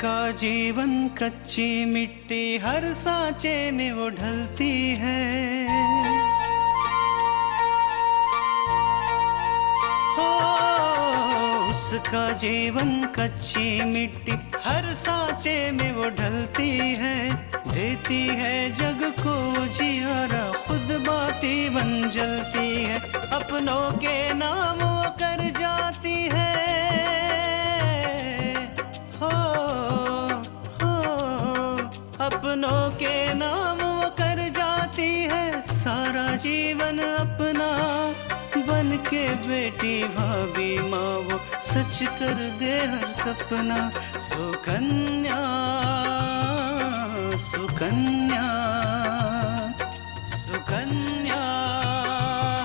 उसका जीवन कच्ची मिट्टी हर सांचे में वो ढलती है। हो उसका जीवन कच्ची मिट्टी हर सांचे में वो ढलती है। देती है जग को जियारा खुद बाती बन जलती है। अपनों के नाम वो कर जाती है। अपनों के नाम वो कर जाती है। सारा जीवन अपना बन के बेटी भाभी माँ वो सच कर दे हर सपना। सुकन्या सुकन्या सुकन्या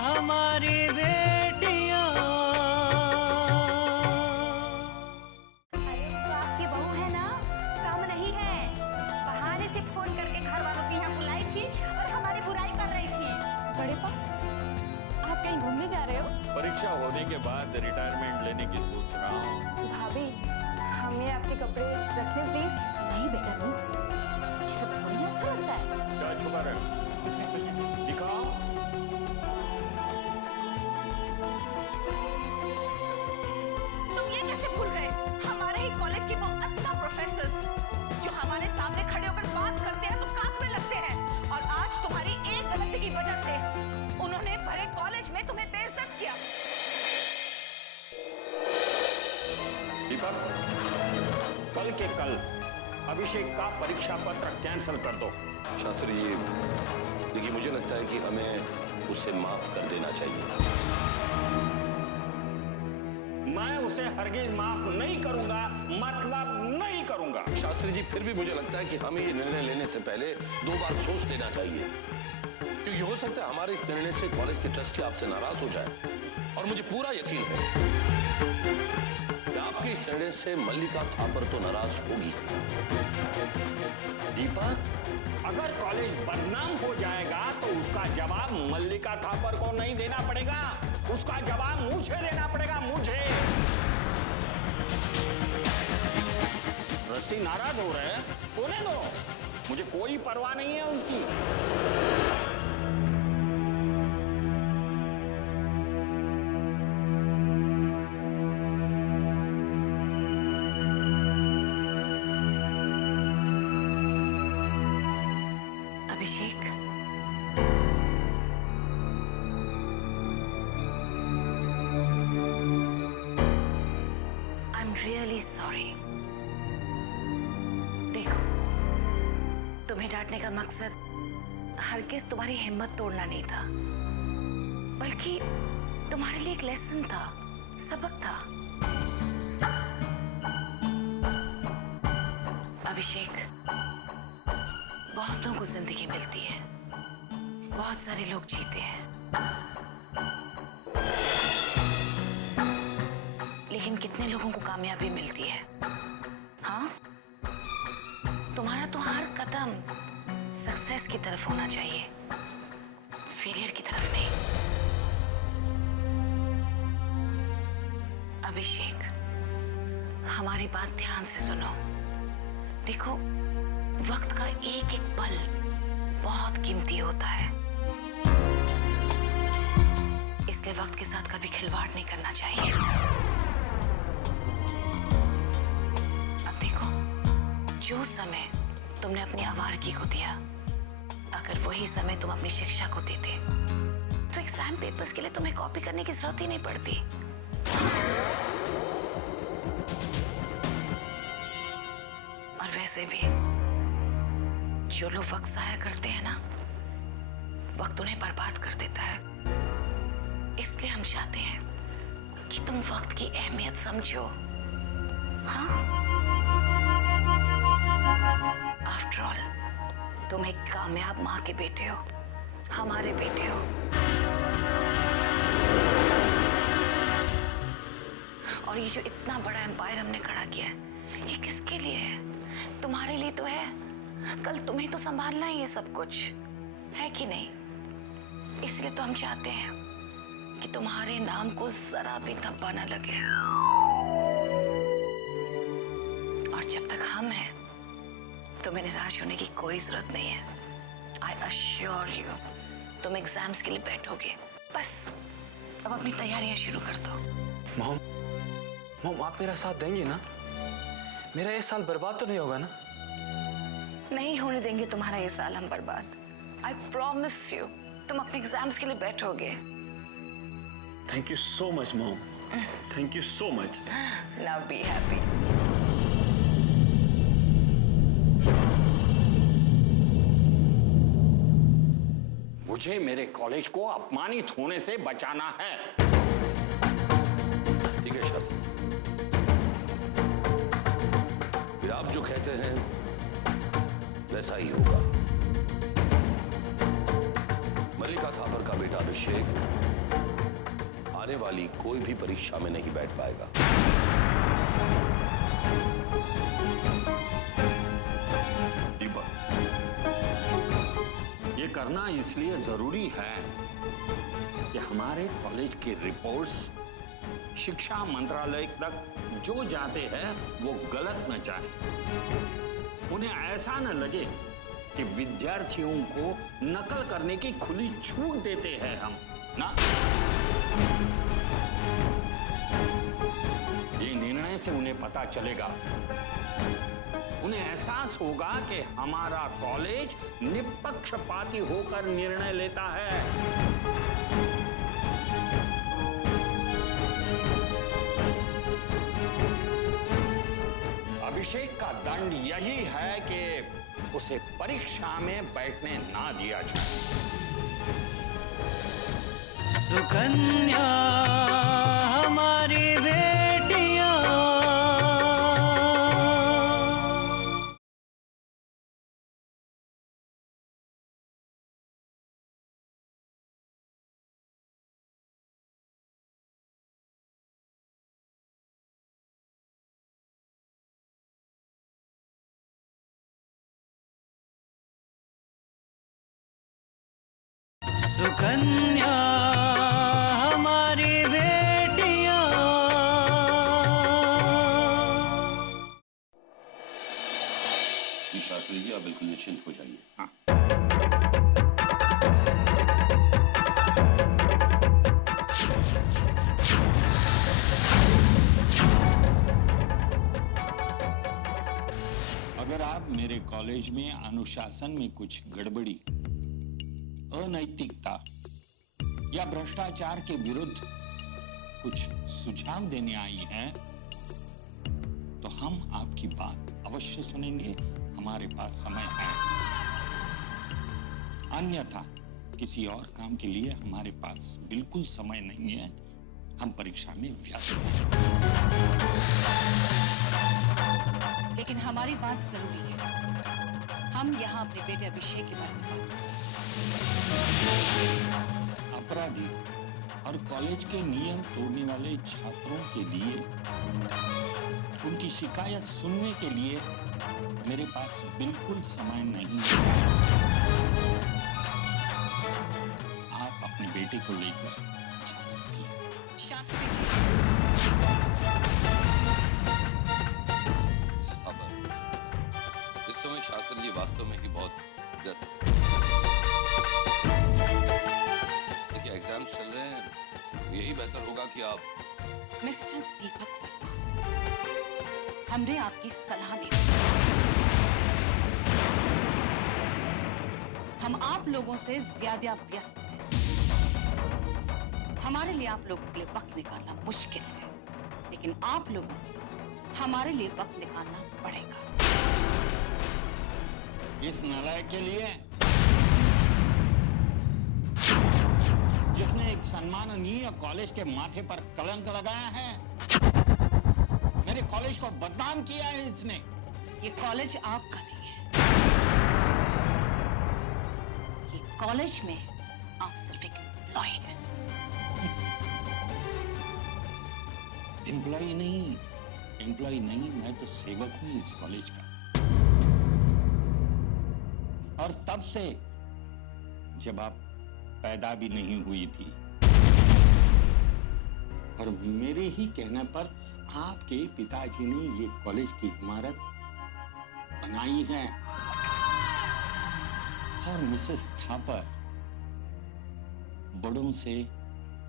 हमारी बेटियाँ। अरे तो आपकी बहू है ना, कम नहीं है। बहाने से फोन करके घर वालों की यहाँ बुलाई थी और हमारी बुराई कर रही थी। बड़े पा, आप कहीं घूमने जा रहे हो? परीक्षा होने के बाद रिटायरमेंट लेने की सोच रहा हूँ। भाभी, हमें आपके कपड़े रख लें प्लीज। नहीं बेटा नहीं, ये सब थोड़ी ना अच्छा लगता है। क्या छुपा रहे हो? दिखाओ। तुम ये कैसे भूल गए? हमारे ही कॉलेज के वो अतना प्रोफेसर्स जो हमारे सामने खड़े होकर बात करते हैं तो कांपने लगते हैं। और आज तुम्हारी एक गलती की वजह से उन्होंने भरे कॉलेज में तुम्हें बेइज्जत किया। दीपक, कल के कल अभिषेक का परीक्षा पत्र कैंसिल कर दो। शास्त्री जी, देखिए मुझे लगता है कि हमें उसे माफ कर देना चाहिए। मैं उसे हरगिज माफ नहीं करूंगा, मतलब नहीं करूंगा। शास्त्री जी, फिर भी मुझे लगता है कि हमें ये निर्णय लेने से पहले 2 बार सोच लेना चाहिए, क्योंकि हो सकता है हमारे इस निर्णय से कॉलेज के ट्रस्टी आपसे नाराज हो जाए। और मुझे पूरा यकीन है कि आपके इस निर्णय से मल्लिका थापर तो नाराज होगी। दीपक, अगर कॉलेज बदनाम हो जाएगा तो उसका जवाब मल्लिका थापर को नहीं देना पड़ेगा, उसका जवाब मुझे देना पड़ेगा, मुझे। ट्रस्टी नाराज हो रहे हैं, होने दो, मुझे कोई परवाह नहीं है उनकी। अभिषेक, आई एम रियली सॉरी। देखो, तुम्हें डांटने का मकसद हरगिज तुम्हारी हिम्मत तोड़ना नहीं था, बल्कि तुम्हारे लिए एक लेसन था, सबक था। अभिषेक, बहुतों को जिंदगी मिलती है, बहुत सारे लोग जीते हैं, लेकिन कितने लोगों को कामयाबी मिलती है? हाँ, तुम्हारा तो हर कदम सक्सेस की तरफ होना चाहिए, फेलियर की तरफ नहीं। अभिषेक, हमारी बात ध्यान से सुनो। देखो, वक्त का एक एक पल बहुत कीमती होता है, इसलिए वक्त के साथ कभी खिलवाड़ नहीं करना चाहिए। अब देखो, जो समय तुमने अपनी आवारगी को दिया, अगर वही समय तुम अपनी शिक्षा को देते तो एग्जाम पेपर्स के लिए तुम्हें कॉपी करने की जरूरत ही नहीं पड़ती। और वैसे भी जो लोग वक्त जाया करते हैं ना, वक्त उन्हें बर्बाद कर देता है। इसलिए हम चाहते हैं कि तुम वक्त की अहमियत समझो। हाँ, आफ्टर ऑल तुम एक कामयाब माँ के बेटे हो, हमारे बेटे हो। और ये जो इतना बड़ा एम्पायर हमने खड़ा किया है, ये किसके लिए है? तुम्हारे लिए तो है। कल तुम्हें तो संभालना है ये सब कुछ, है कि नहीं? इसलिए तो हम चाहते हैं कि तुम्हारे नाम को जरा भी धब्बा न लगे। और और जब तक हम हैं तुम्हें निराश होने की कोई जरूरत नहीं है। आई अश्योर यू तुम एग्जाम्स के लिए बैठोगे। बस अब अपनी तैयारियां शुरू कर दो। मॉम आप मेरा साथ देंगे ना? मेरा ये साल बर्बाद तो नहीं होगा ना? नहीं होने देंगे तुम्हारा ये साल हम बर्बाद। आई प्रॉमिस यू तुम अपने एग्जाम्स के लिए बैठोगे। Thank you so much mom, thank you so much. Now be happy. मुझे मेरे कॉलेज को अपमानित होने से बचाना है। ठीक है शास्त्री जी, फिर आप जो कहते हैं वैसा ही होगा। मल्लिका थापर का बेटा अभिषेक आने वाली कोई भी परीक्षा में नहीं बैठ पाएगा। दीपक, ये करना इसलिए जरूरी है कि हमारे कॉलेज की रिपोर्ट्स शिक्षा मंत्रालय तक जो जाते हैं वो गलत न जाए। उन्हें ऐसा न लगे कि विद्यार्थियों को नकल करने की खुली छूट देते हैं हम ना। ये निर्णय से उन्हें पता चलेगा, उन्हें एहसास होगा कि हमारा कॉलेज निष्पक्षपाती होकर निर्णय लेता है। अभिषेक का दंड यही है कि उसे परीक्षा में बैठने ना दिया जाए। सुकन्या हमारी बेटियां। सुकन्या हमारी बेटियां। शास्त्री जी आप बिल्कुल निश्चिंत हो जाइए। हाँ। अगर आप मेरे कॉलेज में अनुशासन में कुछ गड़बड़ी, अनैतिकता या भ्रष्टाचार के विरुद्ध कुछ सुझाव देने आई हैं, तो हम आपकी बात अवश्य सुनेंगे। हमारे पास समय है, अन्यथा किसी और काम के लिए हमारे पास बिल्कुल समय नहीं है। हम परीक्षा में व्यस्त हैं। लेकिन हमारी बात जरूरी है। हम यहाँ अपने बेटे अभिषेक के बारे में बात करते हैं। अपराधी और कॉलेज के नियम तोड़ने वाले छात्रों के लिए उनकी शिकायत सुनने के लिए मेरे पास बिल्कुल समय नहीं है। आप अपने बेटे को लेकर जा सकती हैं। शास्त्री जी, इस समय शास्त्री जी वास्तव में ही बहुत व्यस्त हैं। देखिए एग्जाम चल रहे हैं, यही बेहतर होगा कि आप मिस्टर दीपक वर्मा, हमने आपकी सलाह दी। हम आप लोगों से ज्यादा व्यस्त हैं। हमारे लिए आप लोगों के लिए वक्त निकालना मुश्किल है, लेकिन आप लोगों को हमारे लिए वक्त निकालना पड़ेगा। इस नालायक के लिए जिसने एक सम्माननीय कॉलेज के माथे पर कलंक लगाया है, मेरे कॉलेज को बदनाम किया है इसने। ये कॉलेज आपका नहीं है। ये कॉलेज में आप सिर्फ एक एम्प्लॉय हैं। एम्प्लॉय नहीं, मैं तो सेवक हूं इस कॉलेज का। और तब से जब आप पैदा भी नहीं हुई थी, और मेरे ही कहने पर आपके पिताजी ने ये कॉलेज की इमारत बनाई है। और मिसेस थापर, बड़ों से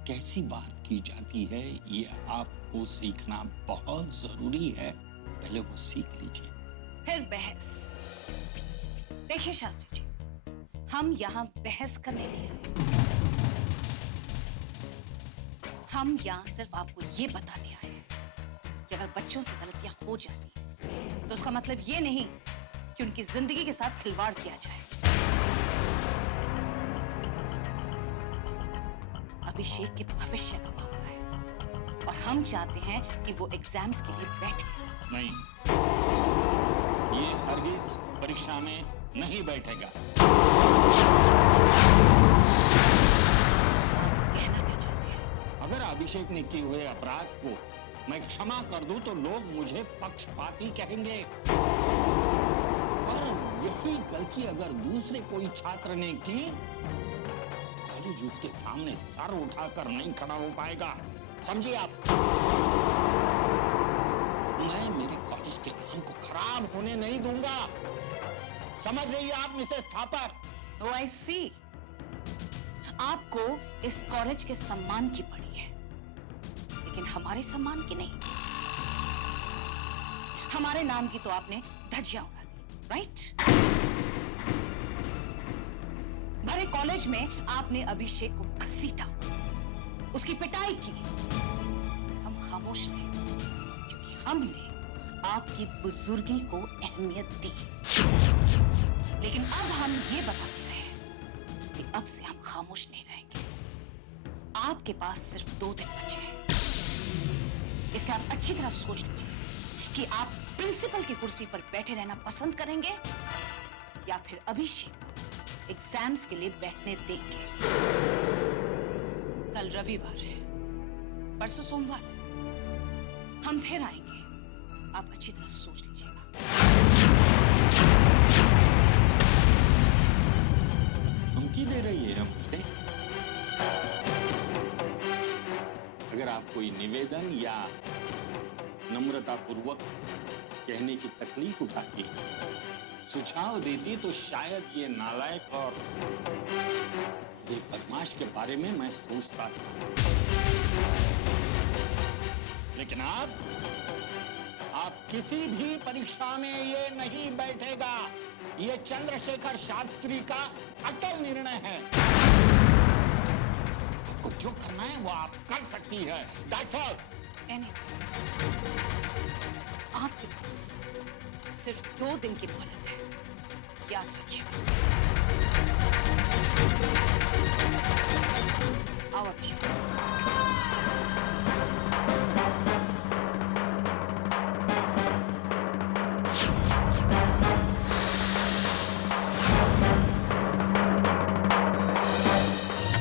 कैसी बात की जाती है ये आपको सीखना बहुत जरूरी है। पहले वो सीख लीजिए। फिर बहस। देखिए शास्त्री जी, हम यहाँ बहस करने नहीं आए। हम यहाँ सिर्फ आपको ये बताने आए हैं कि अगर बच्चों से गलतियां हो जाती हैं, तो उसका मतलब ये नहीं कि उनकी जिंदगी के साथ खिलवाड़ किया जाए। अभिषेक के भविष्य का मामला है और हम चाहते हैं कि वो एग्जाम्स के लिए बैठे। नहीं, ये हरगिज परीक्षा में नहीं बैठेगा। कहना क्या चाहते हैं? अगर अभिषेक ने किए हुए अपराध को मैं क्षमा कर दूं तो लोग मुझे पक्षपाती कहेंगे, और यही गलती अगर दूसरे कोई छात्र ने की, कॉलेज उसके सामने सर उठाकर नहीं खड़ा हो पाएगा। समझिए आप? मैं मेरे कॉलेज के नाम को खराब होने नहीं दूंगा। समझ रही आप मिसेस थापर? ओह आई सी। आपको इस कॉलेज के सम्मान की पड़ी है, लेकिन हमारे सम्मान की नहीं। हमारे नाम की तो आपने धज्जियां उड़ा दी, राइट? भरे कॉलेज में आपने अभिषेक को घसीटा, उसकी पिटाई की। हम खामोश रहे क्योंकि हमने आपकी बुजुर्गी को अहमियत दी। लेकिन अब हम ये बताते हैं कि अब से हम खामोश नहीं रहेंगे। आपके पास सिर्फ 2 दिन बचे हैं, इसलिए आप अच्छी तरह सोच लीजिए कि आप प्रिंसिपल की कुर्सी पर बैठे रहना पसंद करेंगे या फिर अभिषेक को एग्जाम्स के लिए बैठने देंगे। कल रविवार है, परसों सोमवार है, हम फिर आएंगे। आप अच्छी तरह सोच लीजिएगा। धमकी दे रही है मुझे? अगर आप कोई निवेदन या नम्रतापूर्वक कहने की तकलीफ उठाती, सुझाव देती, तो शायद ये नालायक और ये बदमाश के बारे में मैं सोचता था। लेकिन आप किसी भी परीक्षा में ये नहीं बैठेगा। ये चंद्रशेखर शास्त्री का अटल निर्णय है। आपको जो करना है वो आप कर सकती है। That's all. आपके पास सिर्फ 2 दिन की मोहलत है, याद रखिएगा। आओ अभिषेक।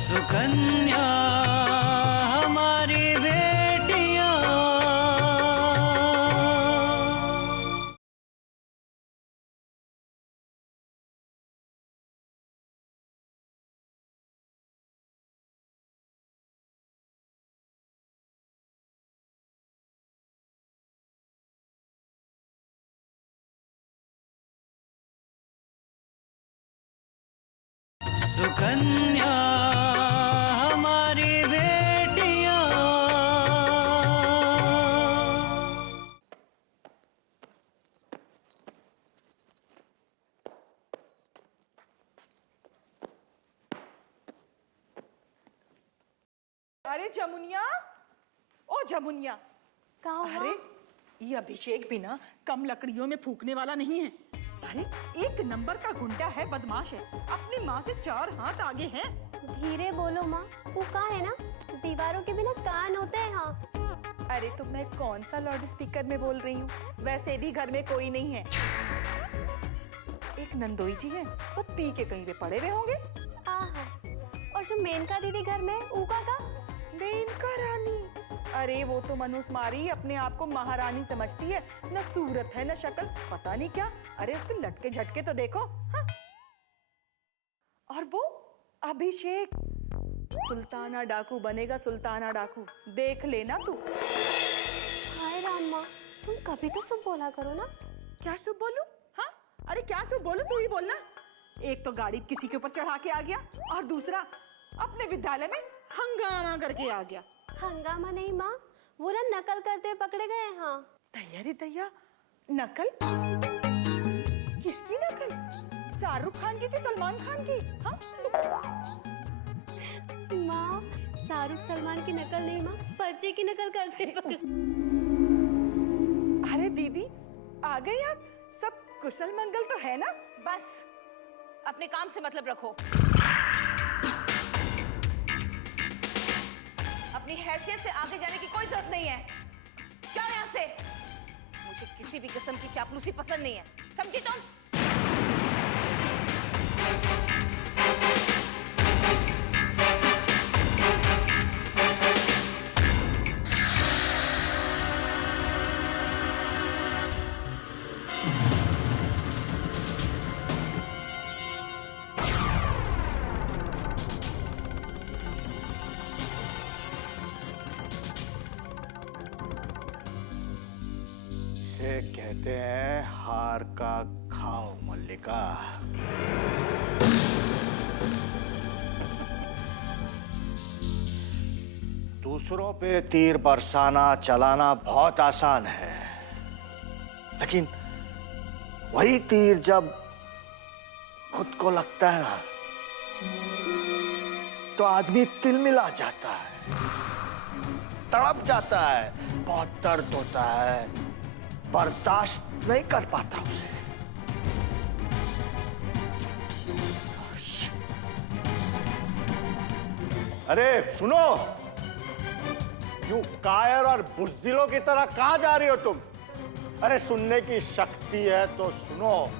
सुकन्या हमारी बेटियां, सुकन्या हमारी बेटियां। अरे जमुनिया, ओ जमुनिया, कहा अरे ये अभिषेक भी ना कम लकड़ियों में फूकने वाला नहीं है। अरे एक नंबर का गुंडा है, बदमाश है, अपनी माँ से 4 हाथ आगे है। धीरे बोलो माँ, वो कहाँ है ना, दीवारों के बिना कान होते हैं। हाँ अरे तो मैं कौन सा लाउड स्पीकर में बोल रही हूँ, वैसे भी घर में कोई नहीं है। एक नंदोई जी है, वो पी के कहीं पे पड़े हुए होंगे। हाँ, और जो मेनका दीदी घर में है, ऊका का मेनका रानी, अरे वो तो मनुस्मारी अपने आप को महारानी समझती है, न सूरत है न शक्ल, पता नहीं क्या। अरे उसके लटके झटके तो देखो। हाँ? और वो अभिषेक सुल्ताना डाकू बनेगा, सुल्ताना डाकू, देख लेना तू। हाय राम माँ, तुम कभी तो सब बोला करो ना। क्या शुभ बोलूं? हाँ अरे क्या तू बोलो, तू ही बोलना। एक तो गाड़ी किसी के ऊपर चढ़ा के आ गया और दूसरा अपने विद्यालय में हंगामा करके आ गया। हंगामा नहीं माँ, वो ना नकल करते हुए पकड़े गए। हाँ दैया रे दैया, नकल? किसकी नकल? शाहरुख खान की कि सलमान खान की? हाँ? माँ, शाहरुख सलमान की नकल नहीं माँ, पर्चे की नकल करते पकड़े। अरे दीदी आ गई आप? सब कुशल मंगल तो है ना? बस अपने काम से मतलब रखो। अपनी हैसियत से आगे जाने की कोई जरूरत नहीं है। जाओ यहाँ से। मुझे किसी भी किस्म की चापलूसी पसंद नहीं है, समझी तुम? इसे कहते हैं हार का घाव मल्लिका। दूसरों पे तीर बरसाना चलाना बहुत आसान है, लेकिन वही तीर जब खुद को लगता है ना, तो आदमी तिलमिला जाता है, तड़प जाता है, बहुत दर्द होता है, बर्दाश्त नहीं कर पाता उसे। अरे सुनो, यूं कायर और बुज़दिलों की तरह कहां जा रही हो तुम? अरे सुनने की शक्ति है तो सुनो।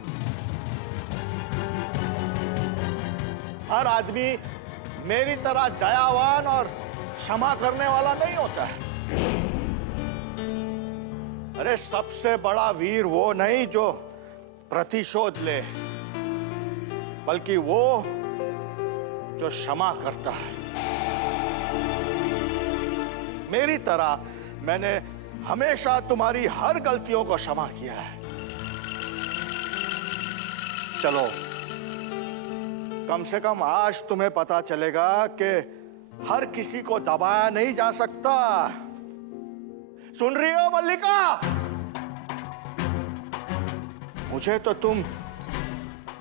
हर आदमी मेरी तरह दयावान और क्षमा करने वाला नहीं होता है। अरे सबसे बड़ा वीर वो नहीं जो प्रतिशोध ले, बल्कि वो जो क्षमा करता है। मेरी तरह मैंने हमेशा तुम्हारी हर गलतियों को क्षमा किया है। चलो, कम से कम आज तुम्हें पता चलेगा कि हर किसी को दबाया नहीं जा सकता। सुन रही हो मल्लिका? मुझे तो तुम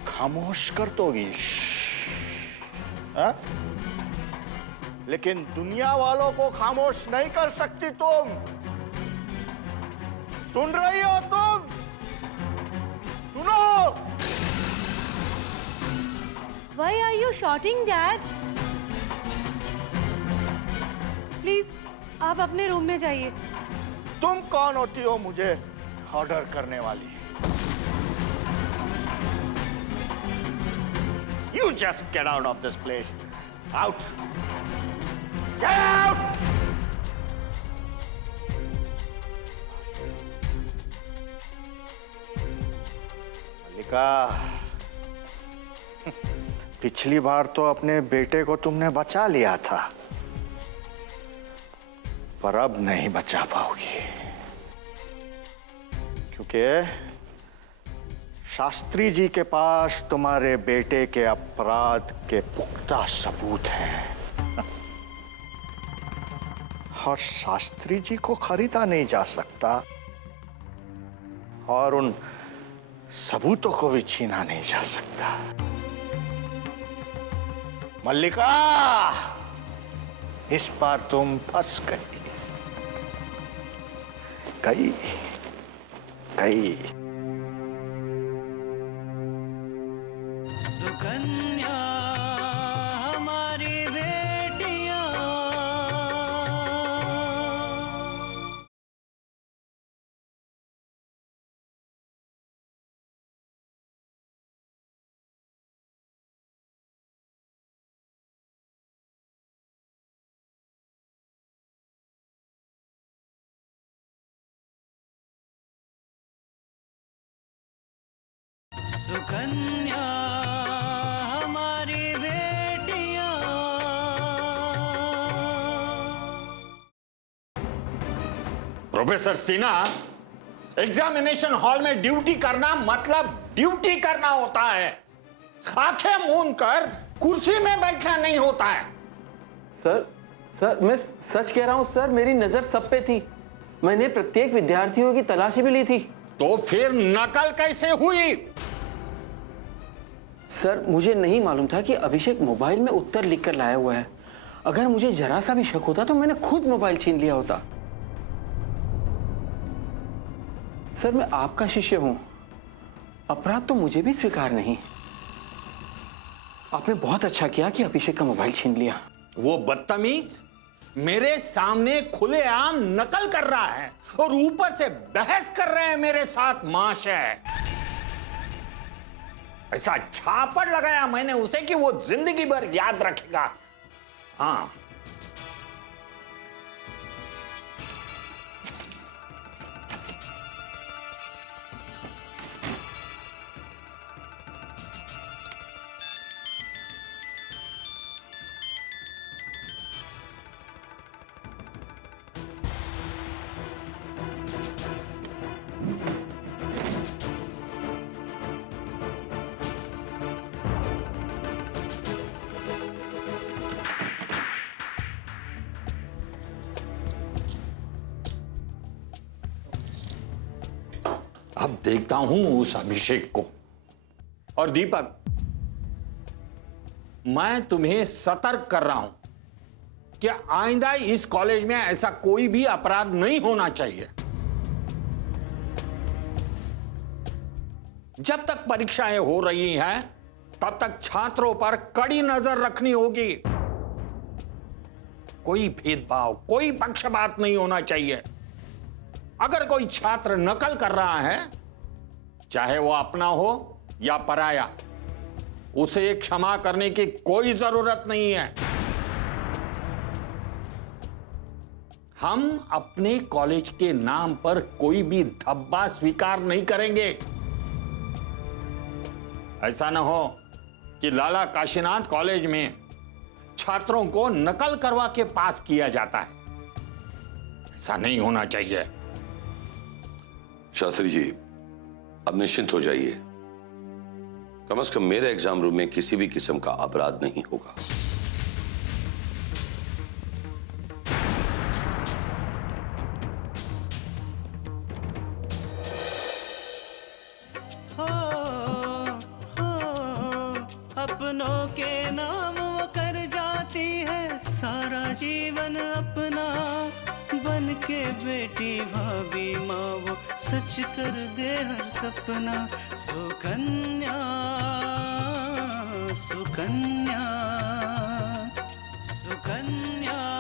खामोश कर दोगी, लेकिन दुनिया वालों को खामोश नहीं कर सकती तुम। सुन रही हो तुम? सुनो। Why are you shouting, Dad? Please, आप अपने रूम में जाइए। तुम कौन होती हो मुझे ऑर्डर करने वाली? You just get out of this place. Out. Get out! मल्लिका, पिछली बार तो अपने बेटे को तुमने बचा लिया था, पर अब नहीं बचा पाओगी, क्योंकि शास्त्री जी के पास तुम्हारे बेटे के अपराध के पुख्ता सबूत हैं। और शास्त्री जी को खरीदा नहीं जा सकता, और उन सबूतों को भी छीना नहीं जा सकता। मल्लिका, इस बार तुम फंस गई। गई। सुकन्या हमारी बेटियां, सुकन्या हमारी बेटियां। प्रोफेसर सिन्हा, एग्जामिनेशन हॉल में ड्यूटी करना मतलब ड्यूटी करना होता है, आंखें मूंद कर कुर्सी में बैठना नहीं होता है। सर मैं सच कह रहा हूं सर, मेरी नजर सब पे थी। मैंने प्रत्येक विद्यार्थियों की तलाशी भी ली थी। तो फिर नकल कैसे हुई? सर मुझे नहीं मालूम था कि अभिषेक मोबाइल में उत्तर लिखकर लाया हुआ है। अगर मुझे जरा सा भी शक होता तो मैंने खुद मोबाइल छीन लिया होता। सर मैं आपका शिष्य हूं, अपराध तो मुझे भी स्वीकार नहीं। आपने बहुत अच्छा किया कि अभिषेक का मोबाइल छीन लिया। वो बदतमीज मेरे सामने खुलेआम नकल कर रहा है और ऊपर से बहस कर रहे हैं मेरे साथ। महाशय, ऐसा छापड़ लगाया मैंने उसे कि वो जिंदगी भर याद रखेगा। हाँ, अब देखता हूं उस अभिषेक को। और दीपक, मैं तुम्हें सतर्क कर रहा हूं कि आइंदा इस कॉलेज में ऐसा कोई भी अपराध नहीं होना चाहिए। जब तक परीक्षाएं हो रही हैं, तब तक छात्रों पर कड़ी नजर रखनी होगी। कोई भेदभाव, कोई पक्षपात नहीं होना चाहिए। अगर कोई छात्र नकल कर रहा है, चाहे वो अपना हो या पराया, उसे क्षमा करने की कोई जरूरत नहीं है। हम अपने कॉलेज के नाम पर कोई भी धब्बा स्वीकार नहीं करेंगे। ऐसा न हो कि लाला काशीनाथ कॉलेज में छात्रों को नकल करवा के पास किया जाता है। ऐसा नहीं होना चाहिए। शास्त्री जी, अब निश्चिंत हो जाइए। कम से कम मेरे एग्जाम रूम में किसी भी किस्म का अपराध नहीं होगा। अपनों के नाम वो कर जाती है सारा जीवन अपना। बन के बेटी भाभी माँ वो सच कर दे हर सपना। सुकन्या सुकन्या सुकन्या।